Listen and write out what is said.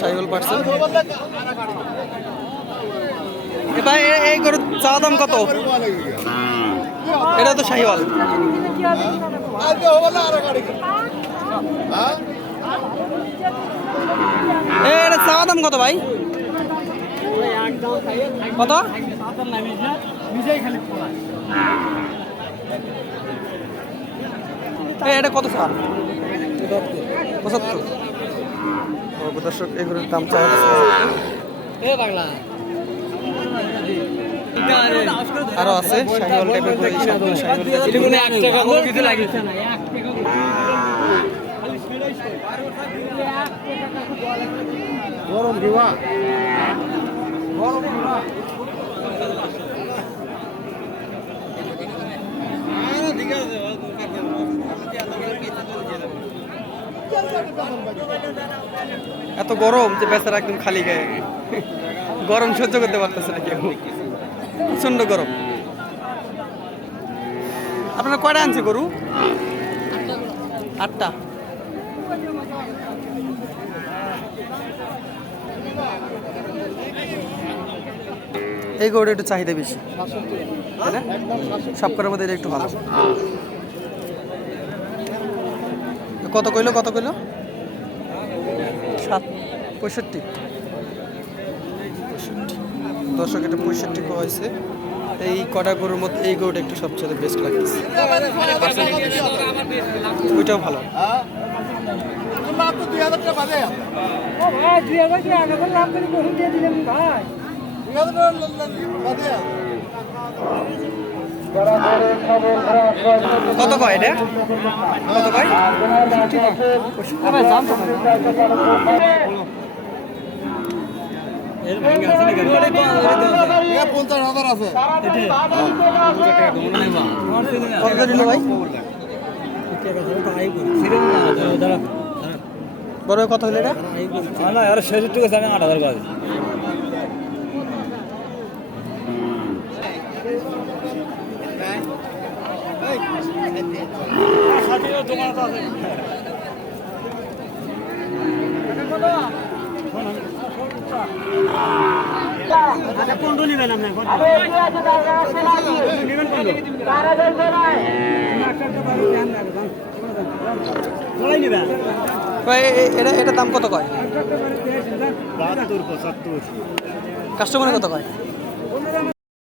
Sahiwal percent. ভাই এই গরুর চাওয়া দাম কত? এটা তো শাহিওয়াল। এটা চাওয়া দাম কত ভাই? কত? এটা কত স্যার? 75। দর্শক এগুলোর দাম চাওয়া আরো আছে শাহিওয়াল টাইপের এত গরম যে বেচারা একদম খালি গায়ে, গরম সহ্য করতে পারতেছে না কেউ, প্রচন্ড গরম। আপনারা কয়টা আনছে গরু? 8টা। এই গরুটা একটু চাহিদা বেশি, সব করার মধ্যে একটু ভালো। কত কইলো? 65। দর্শক এটা 65 হয়েছে। এই কটা গরুর মধ্যে এই গরুটা একটু সবচেয়ে বেস্ট লাগতেছে, ওইটাও ভালো। কত কয় এটা? কত কয়? বড় কত হলো এটা? 60 এটা দাম কত কয়? 72 75। কাস্টমার কত কয়?